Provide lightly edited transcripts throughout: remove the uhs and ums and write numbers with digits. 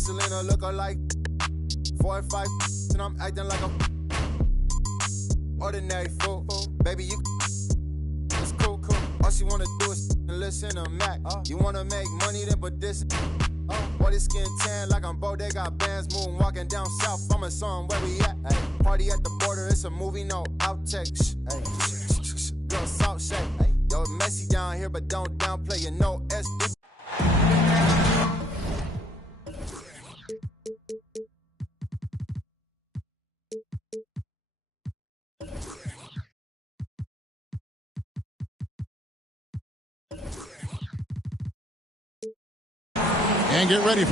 Selena look alike. 4 and 5, and I'm acting like a ordinary fool. Baby, you it's cool. All she wanna do is listen to Mac. You wanna make money, then put this. Boy, this skin tan like I'm Bo. They got bands moving, walking down south. I'm a song where we at. Ay. Party at the border, it's a movie, no outtakes. Girl, salt shake. Yo, messy down here, but don't downplay your no SD. And get ready.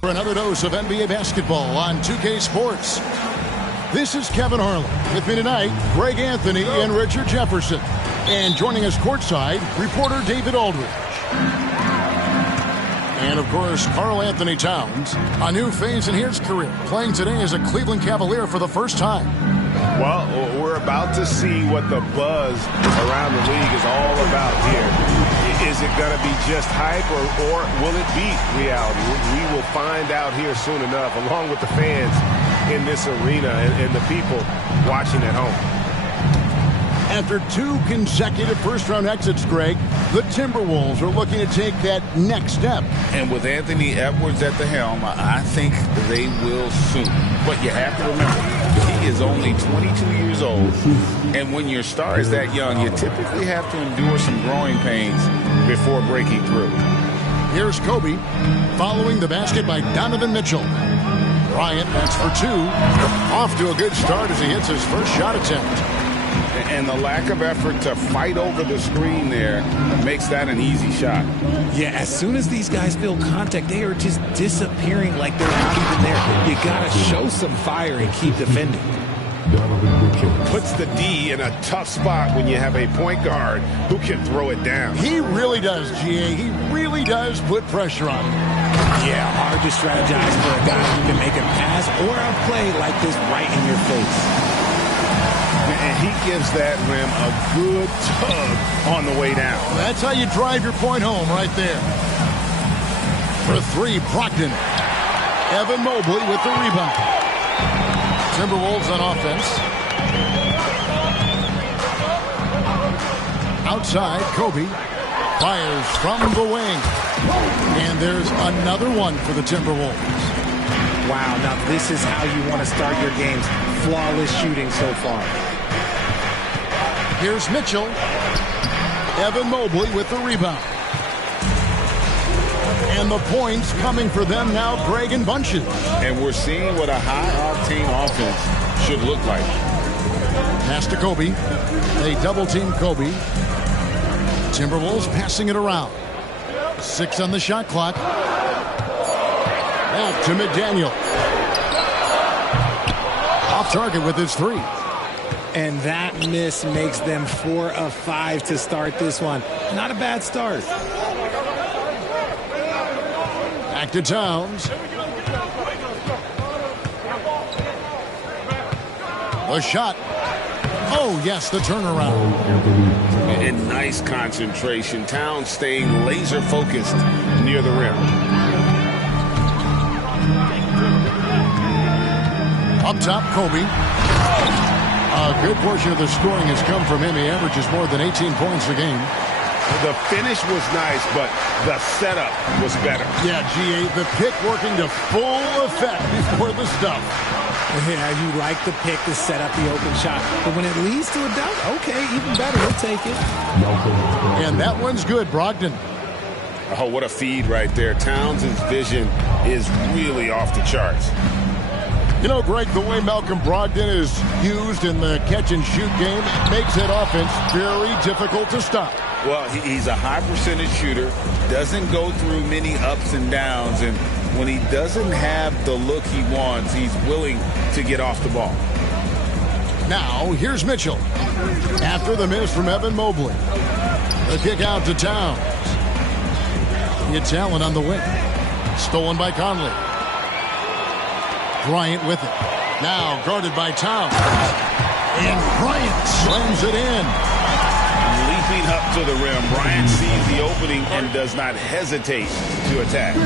For another dose of NBA basketball on 2K Sports. This is Kevin Harlan. With me tonight, Greg Anthony and Richard Jefferson. And joining us courtside, reporter David Aldridge. And, of course, Karl Anthony Towns, a new phase in his career, playing today as a Cleveland Cavalier for the first time. Well, we're about to see what the buzz around the league is all about here. Is it going to be just hype or will it be reality? We will find out here soon enough, along with the fans in this arena and the people watching at home. After 2 consecutive first-round exits, Greg, the Timberwolves are looking to take that next step. And with Anthony Edwards at the helm, I think they will soon. But you have to remember, he is only 22 years old. And when your star is that young, you typically have to endure some growing pains before breaking through. Here's Kobe, following the basket by Donovan Mitchell. Bryant, that's for 2. Off to a good start as he hits his first shot attempt. And the lack of effort to fight over the screen there makes that an easy shot. Yeah, as soon as these guys feel contact, they are just disappearing like they're not even there. You got to show some fire and keep defending. Puts the D in a tough spot when you have a point guard who can throw it down. He really does, GA. He really does put pressure on him. Yeah, hard to strategize for a guy who can make a pass or a play like this right in your face. And he gives that rim a good tug on the way down. That's how you drive your point home right there. For 3, Brogdon. Evan Mobley with the rebound. Timberwolves on offense. Outside, Kobe fires from the wing. And there's another one for the Timberwolves. Wow, now this is how you want to start your games. Flawless shooting so far. Here's Mitchell. Evan Mobley with the rebound. And the points coming for them now, Greg, in bunches. And we're seeing what a high-octane offense should look like. Pass to Kobe. They double-team Kobe. Timberwolves passing it around. 6 on the shot clock. Back to McDaniel. Off target with his 3. And that miss makes them 4 of 5 to start this one. Not a bad start. Back to Towns. The shot. Oh, yes, the turnaround. And nice concentration. Towns staying laser focused near the rim. Up top, Kobe. A good portion of the scoring has come from him. He averages more than 18 points a game. The finish was nice, but the setup was better. Yeah, G8, the pick working to full effect before the stuff. Yeah, you like the pick to set up the open shot. But when it leads to a dunk, okay, even better. He'll take it. And that one's good, Brogdon. Oh, what a feed right there. Towns' vision is really off the charts. You know, Greg, the way Malcolm Brogdon is used in the catch-and-shoot game makes that offense very difficult to stop. Well, he's a high percentage shooter, doesn't go through many ups and downs, and when he doesn't have the look he wants, he's willing to get off the ball. Now, here's Mitchell. After the miss from Evan Mobley. The kick out to Towns. It's Allen on the wing. Stolen by Conley. Bryant with it. Now guarded by Towns. And Bryant slams it in. Leaping up to the rim, Bryant sees the opening and does not hesitate to attack.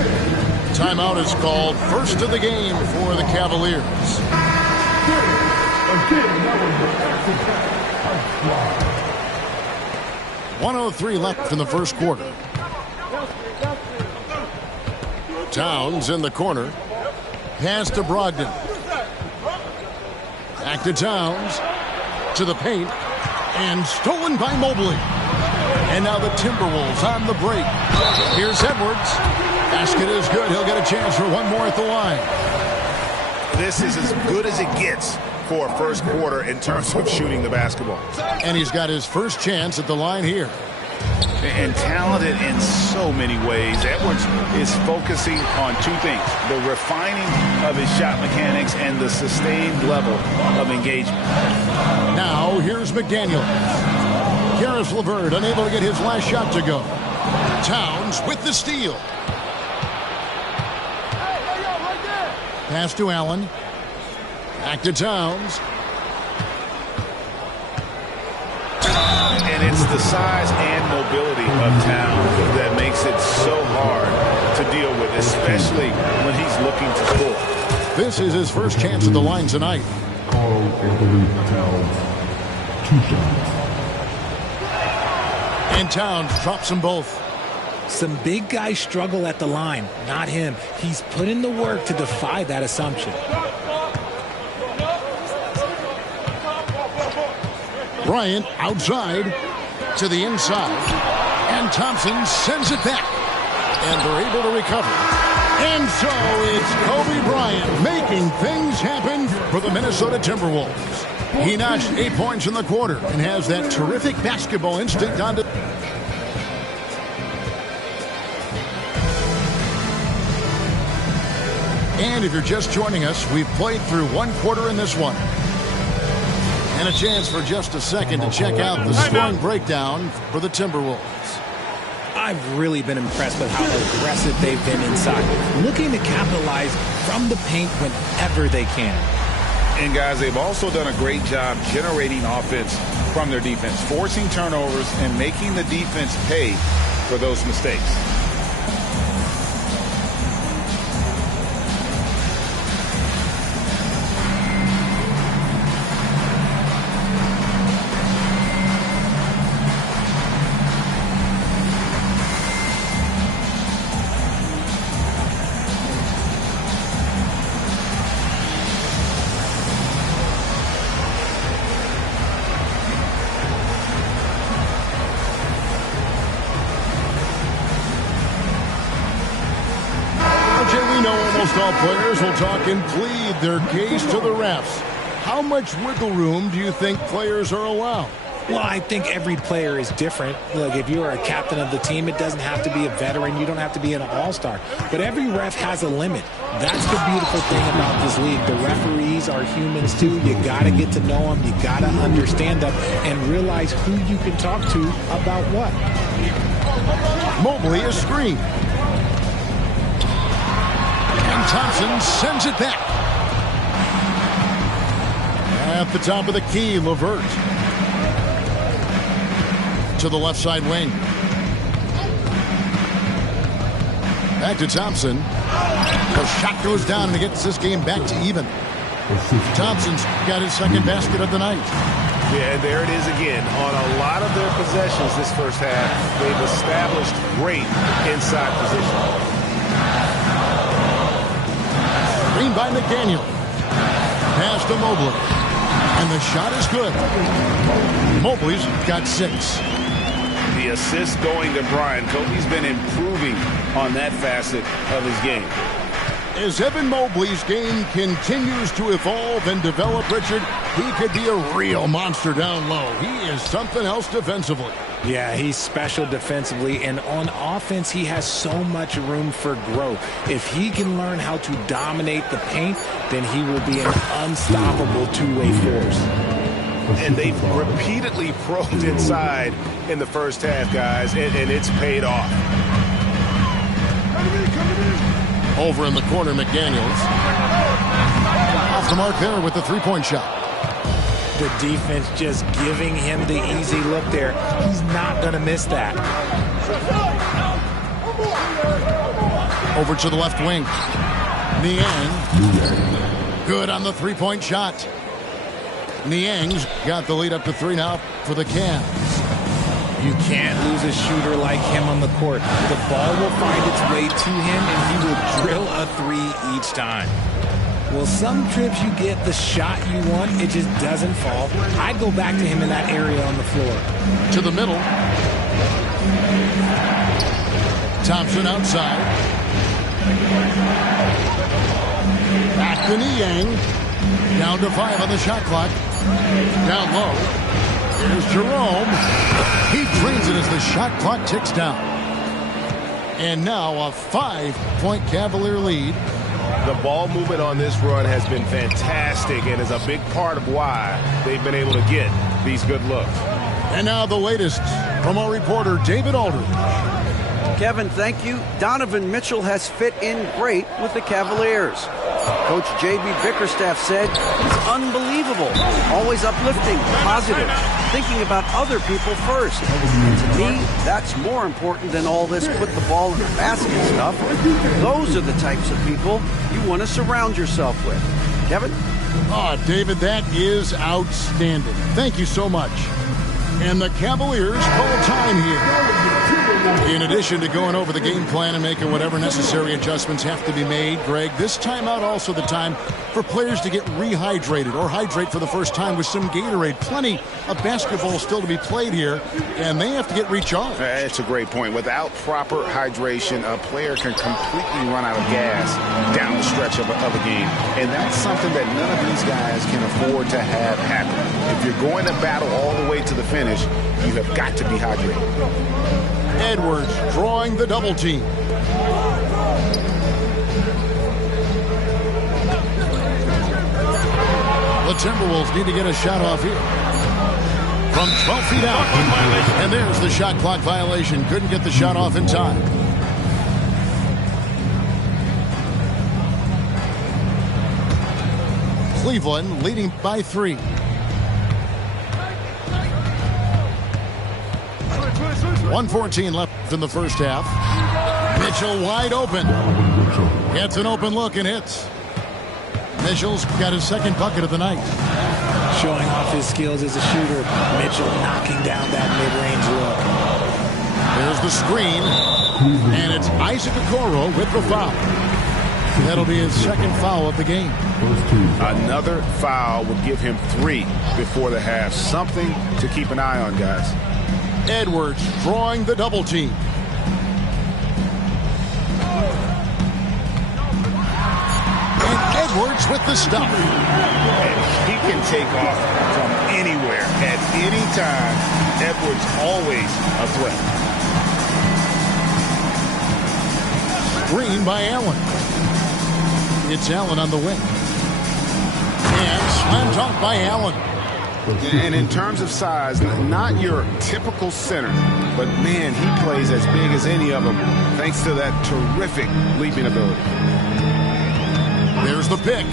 Timeout is called. First of the game for the Cavaliers. 1:03 left in the first quarter. Towns in the corner. Pass to Brogdon. Back to Towns. To the paint. And stolen by Mobley. And now the Timberwolves on the break. Here's Edwards. Basket is good. He'll get a chance for one more at the line. This is as good as it gets for a first quarter in terms of shooting the basketball. And he's got his first chance at the line here. And talented in so many ways. Edwards is focusing on two things: the refining of his shot mechanics and the sustained level of engagement. Now here's McDaniel. Karis LeVert unable to get his last shot to go. Towns with the steal. Pass to Allen. Back to Towns. And it's the size and mobility of Towns that makes it so hard to deal with, especially when he's looking to score. This is his first chance at the line tonight. And Towns drops them both. Some big guys struggle at the line, not him. He's put in the work to defy that assumption. Bryant outside to the inside. And Thompson sends it back. And they're able to recover. And so it's Kobe Bryant making things happen for the Minnesota Timberwolves. He notched 8 points in the quarter and has that terrific basketball instinct on the... And if you're just joining us, we've played through one quarter in this one. And a chance for just a second to check out the scoring breakdown for the Timberwolves. I've really been impressed with how aggressive they've been inside, looking to capitalize from the paint whenever they can. And guys, they've also done a great job generating offense from their defense, forcing turnovers and making the defense pay for those mistakes. All players will talk and plead their case to the refs. How much wiggle room do you think players are allowed? Well, I think every player is different. Look, if you're a captain of the team, it doesn't have to be a veteran. You don't have to be an all-star. But every ref has a limit. That's the beautiful thing about this league. The referees are humans, too. You got to get to know them. You got to understand them and realize who you can talk to about what. Mobley is screened. Thompson sends it back. At the top of the key, LeVert. to the left side wing. Back to Thompson. The shot goes down and it gets this game back to even. Thompson's got his second basket of the night. Yeah, and there it is again. On a lot of their possessions this first half, they've established great inside position. Screen by McDaniel. Pass to Mobley. And the shot is good. Mobley's got 6. The assist going to Brian. Kobe's been improving on that facet of his game. As Evan Mobley's game continues to evolve and develop, Richard, he could be a real monster down low. He is something else defensively. Yeah, he's special defensively, and on offense, he has so much room for growth. If he can learn how to dominate the paint, then he will be an unstoppable two-way force. And they've repeatedly probed inside in the first half, guys, and it's paid off. Over in the corner, McDaniels. Off the mark there with the three-point shot. The defense just giving him the easy look there. He's not going to miss that. Over to the left wing. Niang. Good on the three-point shot. Niang's got the lead up to 3 now for the Cavs. You can't lose a shooter like him on the court. The ball will find its way to him, and he will drill a 3 each time. Well, some trips you get the shot you want, it just doesn't fall. I'd go back to him in that area on the floor. To the middle. Thompson outside. Back to Niang. Down to 5 on the shot clock. Down low. Here's Jerome. He drains it as the shot clock ticks down. And now a 5-point Cavalier lead. The ball movement on this run has been fantastic and is a big part of why they've been able to get these good looks. And now the latest from our reporter, David Aldridge. Kevin, thank you. Donovan Mitchell has fit in great with the Cavaliers. Coach J.B. Bickerstaff said he's unbelievable, always uplifting, positive, thinking about other people first. And to me, that's more important than all this put the ball in the basket stuff. Those are the types of people you want to surround yourself with. Kevin? Oh, David, that is outstanding. Thank you so much. And the Cavaliers call time here. In addition to going over the game plan and making whatever necessary adjustments have to be made, Greg, this timeout also the time for players to get rehydrated or hydrate for the first time with some Gatorade. Plenty of basketball still to be played here, and they have to get recharged. That's a great point. Without proper hydration, a player can completely run out of gas down the stretch of a game, and that's something that none of these guys can afford to have happen. If you're going to battle all the way to the finish, you have got to be hydrated. Edwards drawing the double team. The Timberwolves need to get a shot off here. From 12 feet out. And there's the shot clock violation. Couldn't get the shot off in time. Cleveland leading by 3. .114 left in the first half. Mitchell wide open. Gets an open look and hits. Mitchell's got his second bucket of the night. Showing off his skills as a shooter. Mitchell knocking down that mid-range look. There's the screen. And it's Isaac Okoro with the foul. That'll be his second foul of the game. Another foul would give him 3 before the half. Something to keep an eye on, guys. Edwards drawing the double team. And Edwards with the stop. And he can take off from anywhere at any time. Edwards always a threat. Screen by Allen. It's Allen on the wing. And slam dunk by Allen. And in terms of size, not your typical center, but man, he plays as big as any of them thanks to that terrific leaping ability. There's the pick.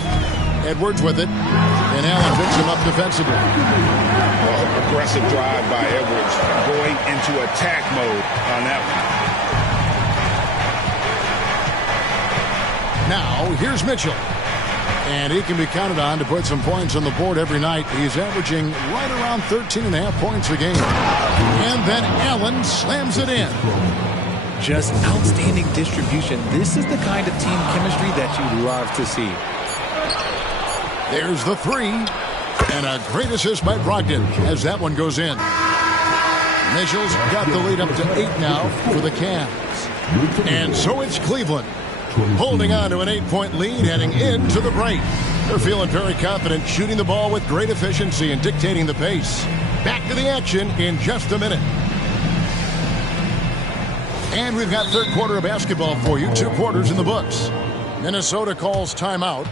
Edwards with it. And Allen picks him up defensively. Well, aggressive drive by Edwards, going into attack mode on that one. Now, here's Mitchell. And he can be counted on to put some points on the board every night. He's averaging right around 13.5 points a game. And then Allen slams it in. Just outstanding distribution. This is the kind of team chemistry that you love to see. There's the three. And a great assist by Brogdon as that one goes in. Mitchell's got the lead up to 8 now for the Cavs. And so it's Cleveland, holding on to an 8-point lead heading into the break. They're feeling very confident, shooting the ball with great efficiency and dictating the pace. Back to the action in just a minute. And we've got third quarter of basketball for you. 2 quarters in the books. Minnesota calls timeout.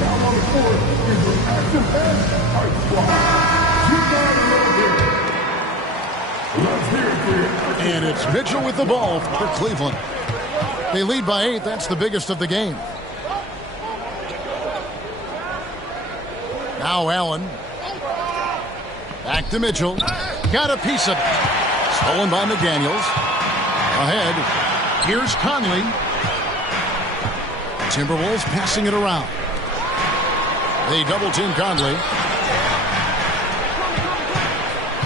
Down on the court is the Action Pass Hype Squad. Let's hear it for you. And it's Mitchell with the ball for Cleveland. They lead by 8. That's the biggest of the game. Now Allen. Back to Mitchell. Got a piece of it. Stolen by McDaniels. Ahead. Here's Conley. Timberwolves passing it around. They double-team Conley.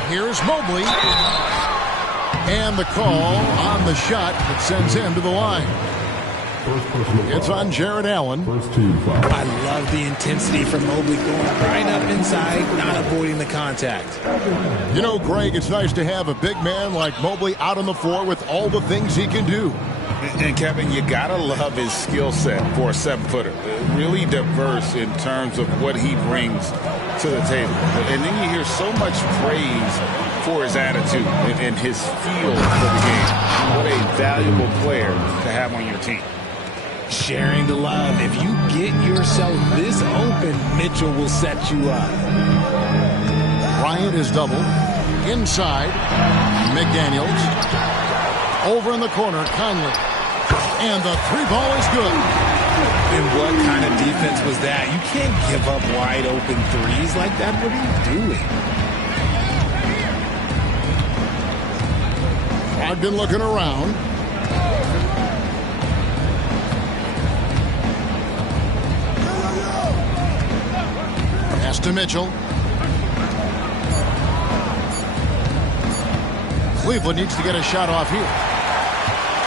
Here's Mobley. And the call on the shot that sends him to the line. It's on Jared Allen. I love the intensity from Mobley going right up inside, not avoiding the contact. You know, Greg, it's nice to have a big man like Mobley out on the floor with all the things he can do. And Kevin, you gotta love his skill set for a 7-footer. Really diverse in terms of what he brings to the table. And then you hear so much praise for his attitude and his feel for the game. What a valuable player to have on your team. Sharing the love. If you get yourself this open, Mitchell will set you up. Bryant is double. Inside. McDaniels. Over in the corner, Conley. And the 3-ball is good. And what kind of defense was that? You can't give up wide open threes like that. What are you doing? I've been looking around. Pass to Mitchell. Cleveland needs to get a shot off here.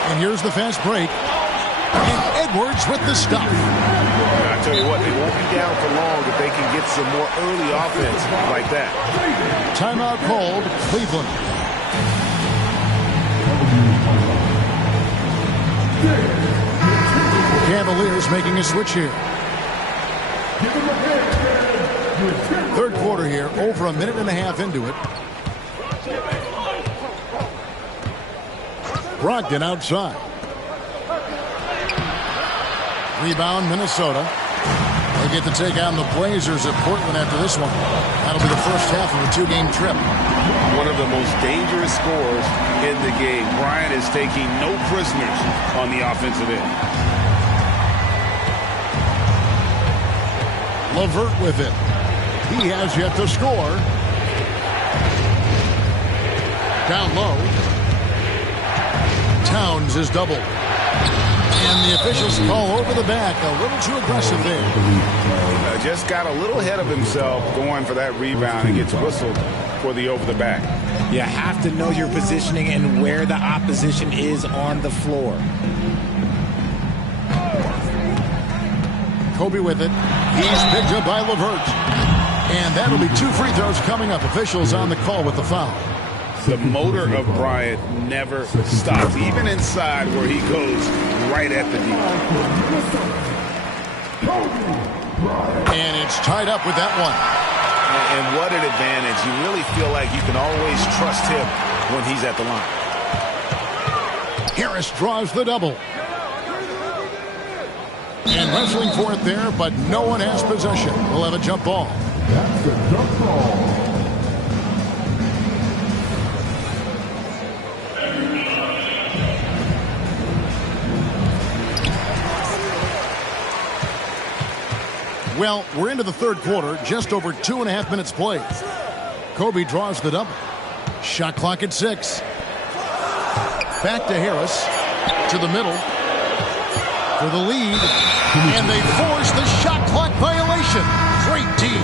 And here's the fast break. And Edwards with the stuff. I tell you what, they won't be down for long if they can get some more early offense like that. Timeout called, Cleveland. Cavaliers making a switch here. Third quarter here, over a minute and a half into it. Brogdon outside. Rebound, Minnesota. They get to take on the Blazers at Portland after this one. That'll be the first half of a 2-game trip. One of the most dangerous scorers in the game. Bryant is taking no prisoners on the offensive end. LeVert with it. He has yet to score. Down low. Towns is double. And the officials call over the back. A little too aggressive there. Just got a little ahead of himself going for that rebound and gets whistled for the over the back. You have to know your positioning and where the opposition is on the floor. Kobe with it. He's picked up by LeVert. And that'll be 2 free throws coming up. Officials on the call with the foul. The motor of Bryant never stops, even inside where he goes right at the deep. And it's tied up with that one. And what an advantage. You really feel like you can always trust him when he's at the line. Harris draws the double. And wrestling for it there, but no one has possession. We'll have a jump ball. That's a jump ball. Well, we're into the third quarter, just over 2.5 minutes played. Kobe draws the double. Shot clock at 6. Back to Harris. To the middle. For the lead. And they force the shot clock violation. Great team.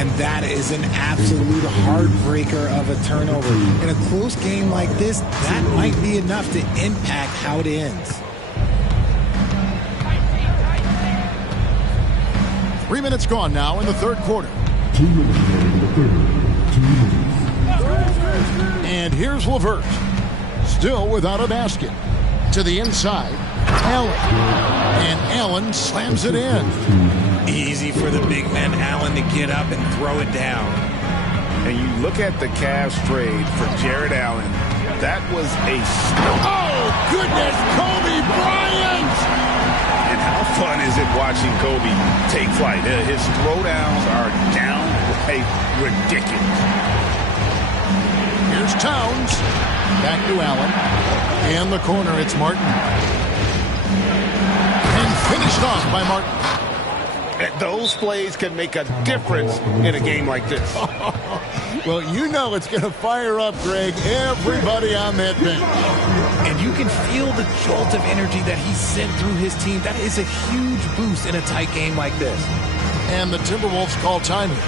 And that is an absolute heartbreaker of a turnover. In a close game like this, that might be enough to impact how it ends. 3 minutes gone now in the third quarter. 2 minutes in the third. 2 minutes. And here's LeVert. Still without a basket. To the inside. Allen. And Allen slams it in. Easy for the big man Allen to get up and throw it down. And you look at the Cavs trade for Jared Allen. That was a... Oh, goodness, Kobe Bryant! And how fun is it watching Kobe take flight? His throwdowns are downright ridiculous. Here's Towns. Back to Allen. In the corner, it's Martin. And finished off by Martin. Those plays can make a difference in a game like this. Well, you know it's going to fire up, Greg, everybody on that bench. And you can feel the jolt of energy that he sent through his team. That is a huge boost in a tight game like this. And the Timberwolves call timing.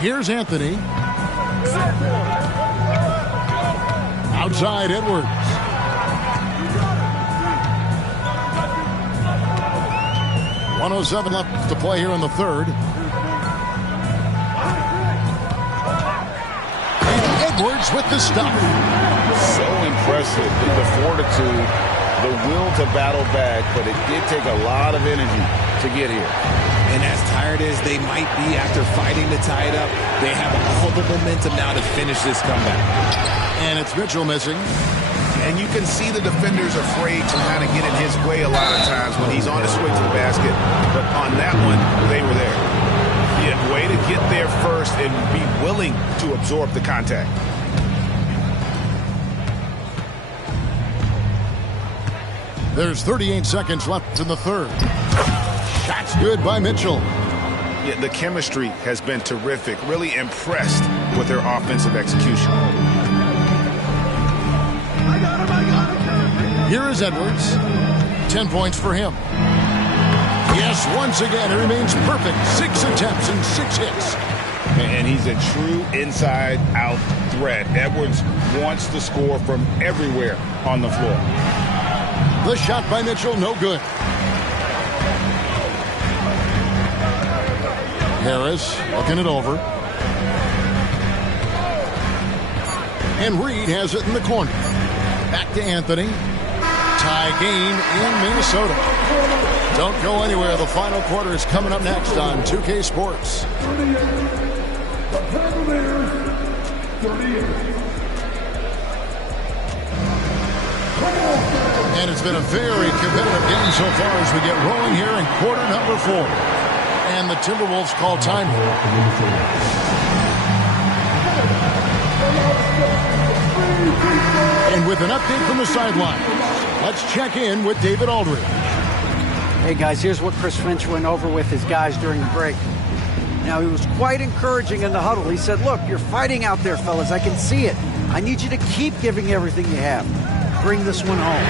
Here's Anthony. Outside Edwards. .107 left to play here in the third. And Edwards with the stop. So impressive, the fortitude, the will to battle back, but it did take a lot of energy to get here. And as tired as they might be after fighting to tie it up, they have all the momentum now to finish this comeback. And it's Mitchell missing. And you can see the defenders afraid to kind of get in his way a lot of times when he's on his way to the basket. But on that one, they were there. Yeah, way to get there first and be willing to absorb the contact. There's 38 seconds left in the third. Shots good by Mitchell. Yeah, the chemistry has been terrific. Really impressed with their offensive execution. Here is Edwards. 10 points for him. Yes, once again, he remains perfect. 6 attempts and 6 hits. And he's a true inside-out threat. Edwards wants to score from everywhere on the floor. The shot by Mitchell, no good. Harris looking it over. And Reed has it in the corner. Back to Anthony. Tie game in Minnesota. Don't go anywhere. The final quarter is coming up next on 2K Sports. 38. The Cavaliers, 38. And it's been a very competitive game so far as we get rolling here in quarter number 4. And the Timberwolves call time. And with an update from the sideline, let's check in with David Aldridge. Hey, guys, here's what Chris Finch went over with his guys during the break. Now, he was quite encouraging in the huddle. He said, look, you're fighting out there, fellas. I can see it. I need you to keep giving everything you have. Bring this one home.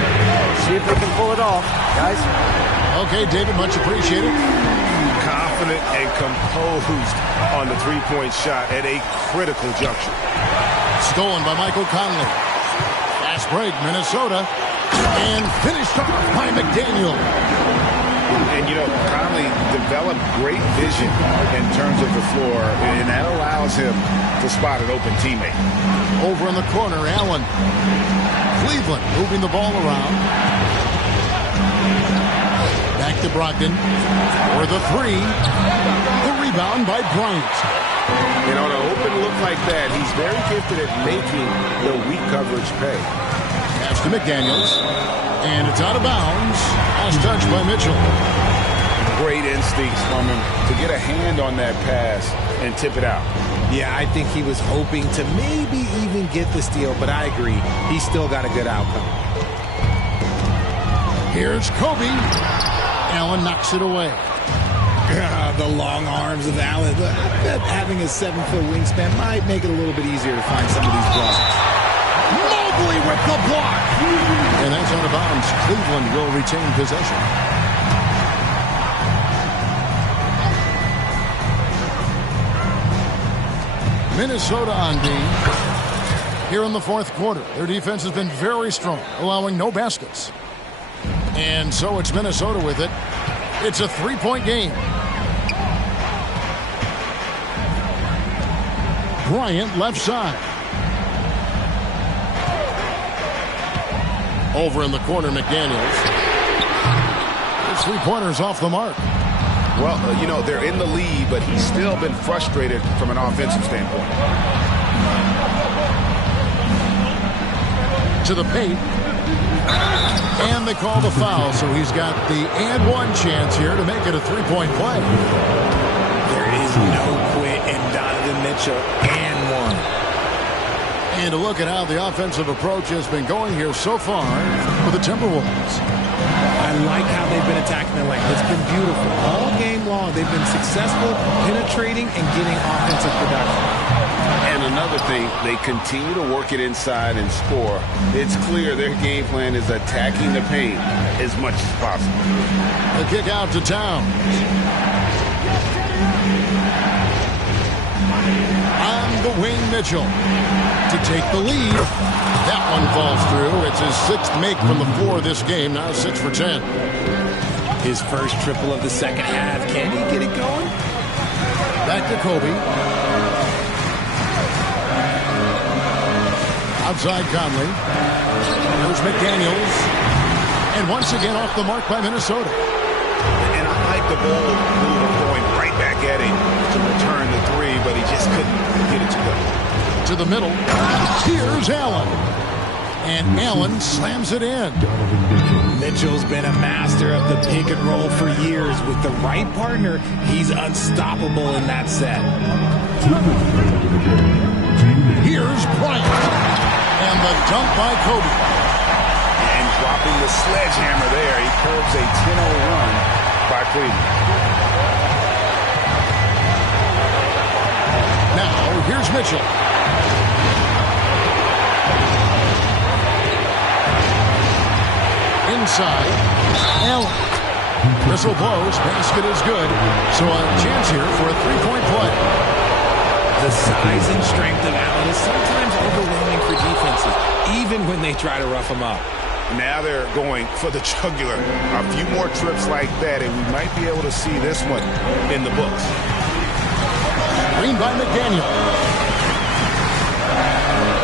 See if they can pull it off, guys. Okay, David, much appreciated. Confident and composed on the three-point shot at a critical juncture. Stolen by Michael Conley. Fast break, Minnesota. And finished off by McDaniel. And, you know, Conley developed great vision in terms of the floor, and that allows him to spot an open teammate. Over in the corner, Allen. Cleveland moving the ball around. Back to Brogdon for the three. The rebound by Bryant. And on an open look like that, he's very gifted at making the weak coverage pay. Pass to McDaniels. And it's out of bounds. Last touch by Mitchell. Great instincts from him to get a hand on that pass and tip it out. Yeah, I think he was hoping to maybe even get the steal, but I agree. He still got a good outcome. Here's Kobe. Allen knocks it away. The long arms of Allen. I bet having a 7-foot wingspan might make it a little bit easier to find some of these blocks. Mobley with the block. And that's out of bounds. Cleveland will retain possession. Minnesota on D. Here in the fourth quarter, their defense has been very strong, allowing no baskets. And so it's Minnesota with it. It's a 3-point game. Bryant left side. Over in the corner, McDaniels. His three-pointer's off the mark. Well, you know, they're in the lead, but he's still been frustrated from an offensive standpoint. To the paint. And they call the foul, so he's got the and one chance here to make it a three-point play. There is no quit in Donovan Mitchell and one. And to look at how the offensive approach has been going here so far for the Timberwolves. I like how they've been attacking the lane. It's been beautiful. All game long, they've been successful penetrating and getting offensive production. And another thing, they continue to work it inside and score. It's clear their game plan is attacking the paint as much as possible. The kick out to Towns. On the wing, Mitchell to take the lead. That one falls through. It's his sixth make from the floor this game. Now 6 for 10. His first triple of the second half. Can he get it going? Back to Kobe. Outside Conley. There's McDaniels. And once again off the mark by Minnesota. And I like the ball move of going right back at him to return the three, but he just couldn't get it to go. To the middle. Here's Allen. And Allen slams it in. Mitchell's been a master of the pick and roll for years. With the right partner, he's unstoppable in that set. Here's Bryant. And the dunk by Kobe. And dropping the sledgehammer there, he curbs a 10-0 run by Cleveland. Now, here's Mitchell. Inside, Allen. Whistle blows, basket is good. So a chance here for a three-point play. The size and strength of Allen is sometimes overwhelming for defenses, even when they try to rough him up. Now they're going for the jugular. A few more trips like that, and we might be able to see this one in the books. Green by McDaniel.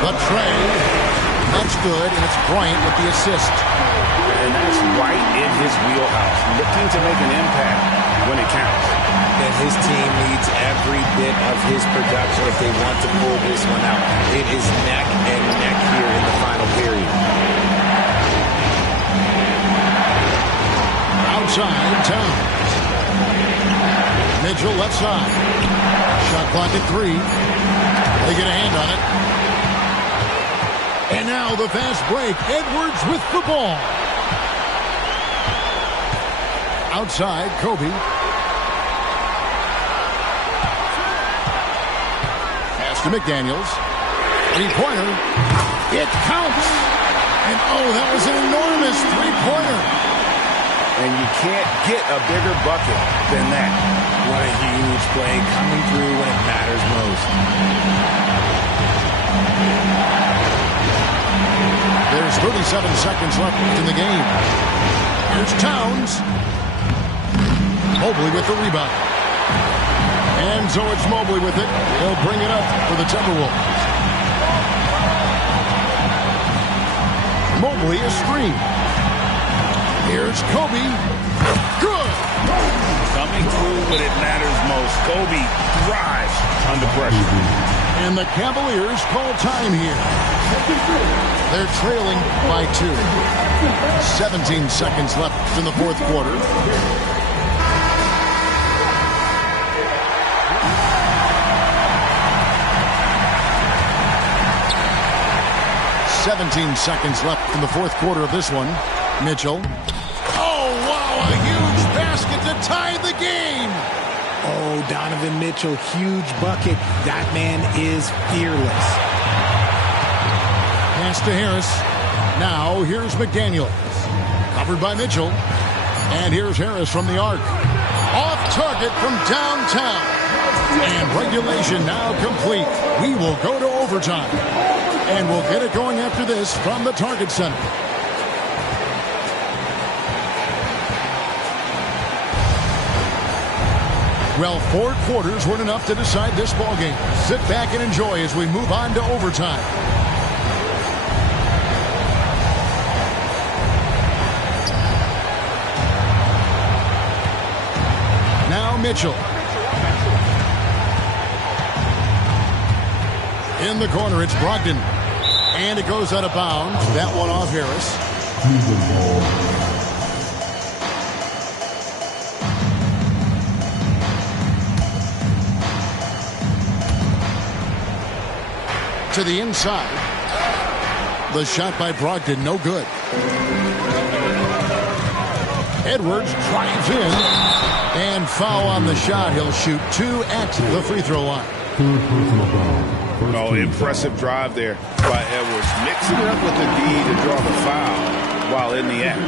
The tray. That's good, and it's Bryant with the assist. And that's right in his wheelhouse, looking to make an impact when it counts. And his team needs every bit of his production if they want to pull this one out. It is neck and neck here in the final period. Outside, Towns. Mitchell left side. Shot clock at 3. They get a hand on it. And now the fast break. Edwards with the ball. Outside, Kobe. Pass to McDaniels. Three-pointer. It counts. And oh, that was an enormous three-pointer. And you can't get a bigger bucket than that. What a huge play coming through when it matters most. There's 37 seconds left in the game. Here's Towns. Mobley with the rebound. And so it's Mobley with it. He'll bring it up for the Timberwolves. Mobley a screen. Here's Kobe. Good. Coming through when it matters most. Kobe thrives under pressure. And the Cavaliers call time here. They're trailing by 2. 17 seconds left in the fourth quarter. 17 seconds left in the fourth quarter of this one. Mitchell. Oh, wow, a huge basket to tie the game. Oh, Donovan Mitchell, huge bucket. That man is fearless. Pass to Harris. Now here's McDaniels. Covered by Mitchell. And here's Harris from the arc. Off target from downtown. And regulation now complete. We will go to overtime. And we'll get it going after this from the Target Center. Well, 4 quarters weren't enough to decide this ballgame. Sit back and enjoy as we move on to overtime. Now Mitchell. In the corner, it's Brogdon. And it goes out of bounds. That one off Harris. To the inside. The shot by Brogdon, no good. Edwards drives in. And foul on the shot. He'll shoot 2 at the free throw line. Oh, impressive drive there by Edwards. Mixing it up with the D to draw the foul while in the act.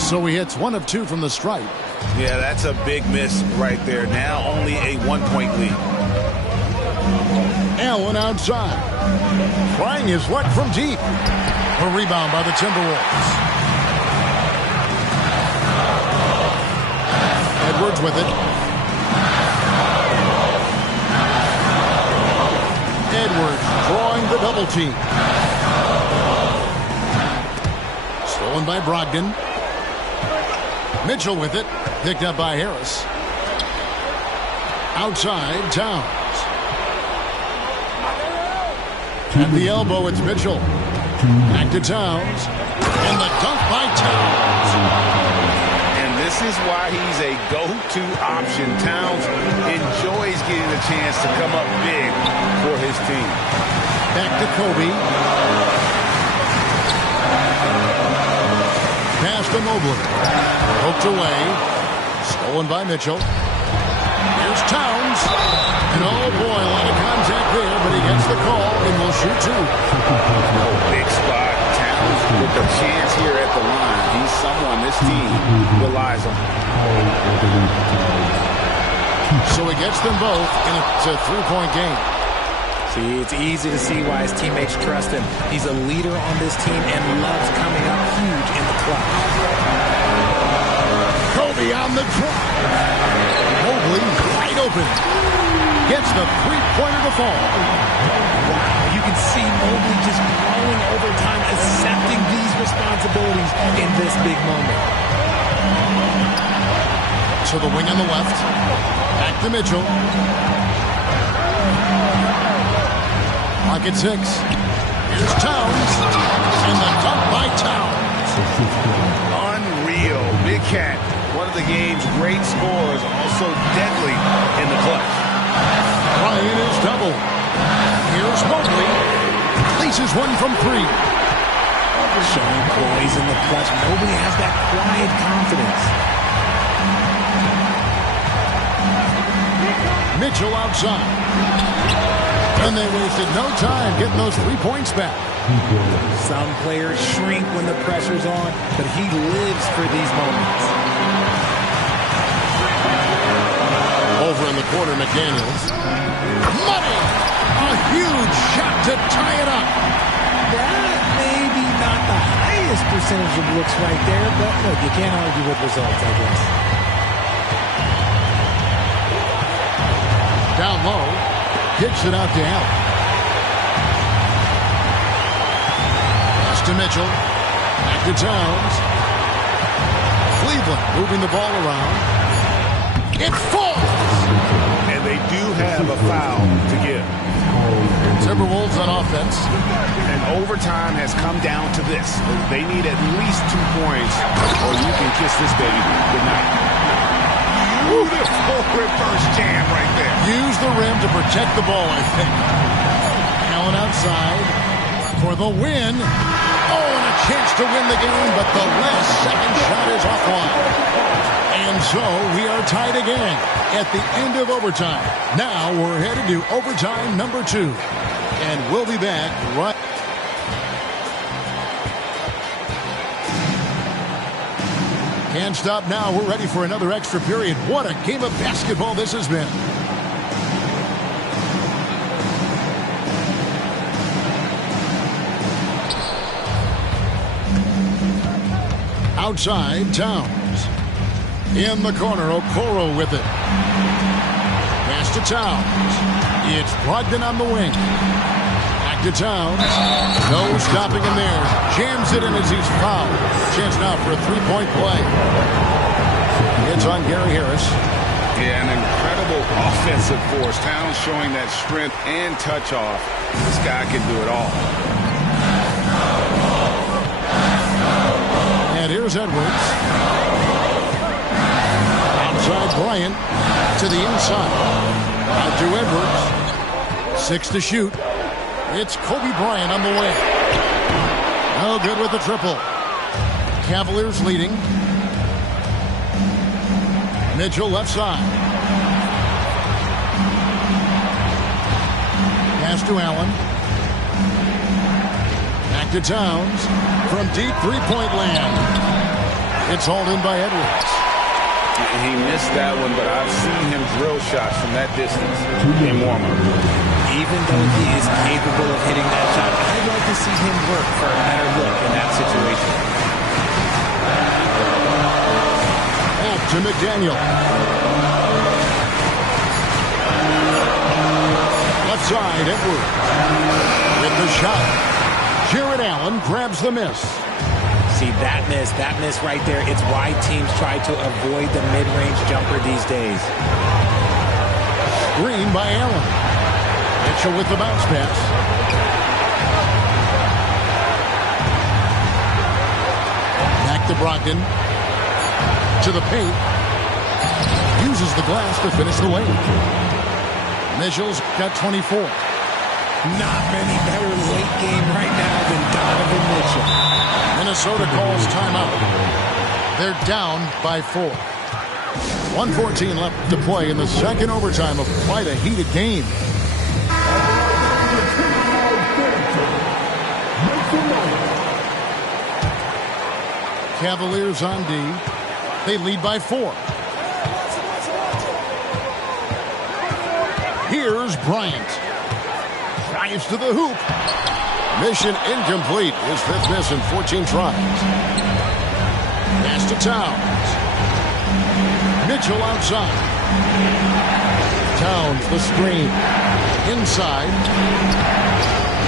So he hits 1 of 2 from the stripe. Yeah, that's a big miss right there. Now only a 1-point lead. Allen outside. Trying his luck from deep. A rebound by the Timberwolves. Edwards with it. Edwards drawing the double team. Stolen by Brogdon. Mitchell with it. Picked up by Harris. Outside, Towns. At the elbow, it's Mitchell. Back to Towns. And the dunk by Towns. And this is why he's a go-to option. Towns enjoys getting a chance to come up big for his team. Back to Kobe. Pass to Mobley. Poked away. Stolen by Mitchell. Here's Towns. And oh boy, a lot of contact there, but he gets the call and will shoot 2. Big spot. Towns with a chance here at the line. He's someone this team relies on. So he gets them both, and it's a 3-point game. See, it's easy to see why his teammates trust him. He's a leader on this team and loves coming up huge in the clutch. Kobe on the drive. Mobley wide open. Gets the 3-pointer to fall. Wow, you can see Mobley just growing over time, accepting these responsibilities in this big moment. To the wing on the left. Back to Mitchell. Pocket 6. Here's Towns. And the dunk by Towns. Unreal. Big Cat, one of the game's great scorers, also deadly in the clutch. Ryan is double. Here's Mobley. Places one from 3. Showing poise in the clutch. Mobley has that quiet confidence. Mitchell outside. And they wasted no time getting those 3 points back. Some players shrink when the pressure's on, but he lives for these moments. Over in the corner, McDaniels. Money! A huge shot to tie it up. That may be not the highest percentage of looks right there, but look, you can't argue with results, I guess. Down low. Kicks it out to Allen. Pass to Mitchell. Back to Towns. Cleveland moving the ball around. It falls! And they do have a foul to give. Timberwolves on offense. And overtime has come down to this. They need at least 2 points, or you can kiss this baby goodnight. Beautiful reverse jam right there. Use the rim to protect the ball, I think. Allen outside for the win. Oh, and a chance to win the game, but the last second shot is offline. And so we are tied again at the end of overtime. Now we're headed to overtime number 2. And we'll be back right. Can't stop now. We're ready for another extra period. What a game of basketball this has been. Outside, Towns. In the corner, Okoro with it. Pass to Towns. It's Brogdon on the wing. Back to Towns. No stopping him there. Jams it in as he's fouled. Chance now for a three-point play. It's on Gary Harris. Yeah, an incredible offensive force. Towns showing that strength and touch off. This guy can do it all. And here's Edwards. Outside Bryant to the inside. Out to Edwards. 6 to shoot. It's Kobe Bryant on the way. No good with the triple. Cavaliers leading. Mitchell left side. Pass to Allen. Back to Towns. From deep three-point land. It's hauled in by Edwards. He missed that one, but I've seen him drill shots from that distance in warm-up. Even though he is capable of hitting that shot, I'd like to see him work for a better look in that situation. Back to McDaniel. Left side, Edwards. With the shot. Jared Allen grabs the miss. See, that miss right there, it's why teams try to avoid the mid-range jumper these days. Screen by Allen. Mitchell with the bounce pass. Back to Brogdon. To the paint. Uses the glass to finish the lane. Mitchell's got 24. Not many better late game right now than Donovan Mitchell. Minnesota calls timeout. They're down by 4. 1:14 left to play in the second overtime of quite a heated game. Cavaliers on D. They lead by 4. Here's Bryant. Drives to the hoop. Mission incomplete. His 5th miss in 14 tries. Pass to Towns. Mitchell outside. Towns the screen. Inside.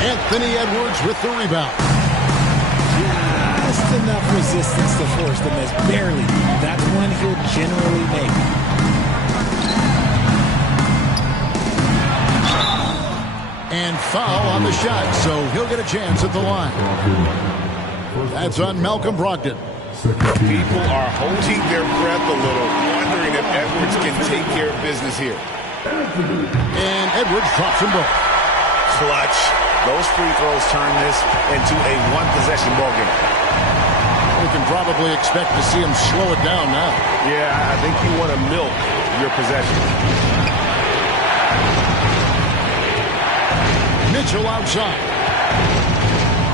Anthony Edwards with the rebound. Just enough resistance to force the miss. Barely. That's one he'll generally make. And foul on the shot, so he'll get a chance at the line. That's on Malcolm Brogdon. People are holding their breath a little, wondering if Edwards can take care of business here. And Edwards drops them both. Clutch. Those free throws turn this into a one-possession ball game. We can probably expect to see him slow it down now. Yeah, I think you want to milk your possession. Mitchell outside.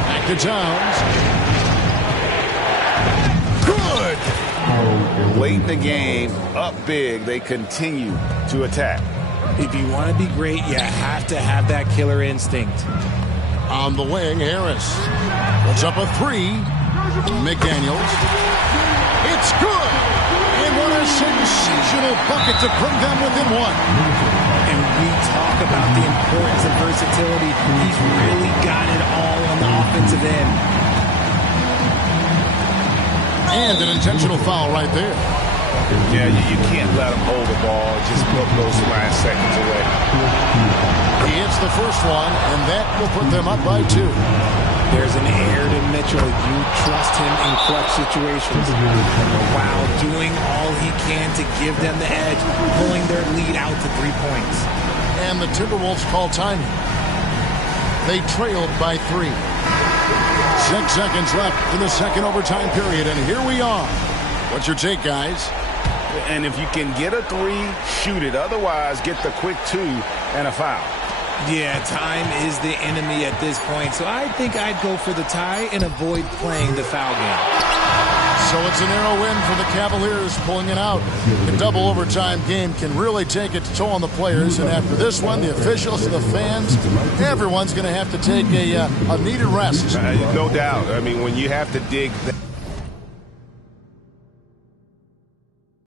Back to Towns. Good! Late in the game, up big, they continue to attack. If you want to be great, you have to have that killer instinct. On the wing, Harris. Puts up a 3. McDaniels. It's good! And what a sensational bucket to bring them within 1. And we talk about the importance of versatility. He's really got it all on the offensive end. And an intentional foul right there. Yeah, you can't let him hold the ball. Just put those last seconds away. He hits the first one, and that will put them up by 2. There's an air to Mitchell. You trust him in clutch situations while doing all he can to give them the edge, pulling their lead out to 3 points. And the Timberwolves call timing. They trailed by 3. 6 seconds left in the second overtime period, and here we are. What's your take, guys? And if you can get a 3, shoot it. Otherwise, get the quick 2 and a foul. Yeah, time is the enemy at this point, so I think I'd go for the tie and avoid playing the foul game. So it's a narrow win for the Cavaliers, pulling it out. The double overtime game can really take its toll on the players, and after this one, the officials and the fans, everyone's going to have to take a needed rest. No doubt. I mean, when you have to dig that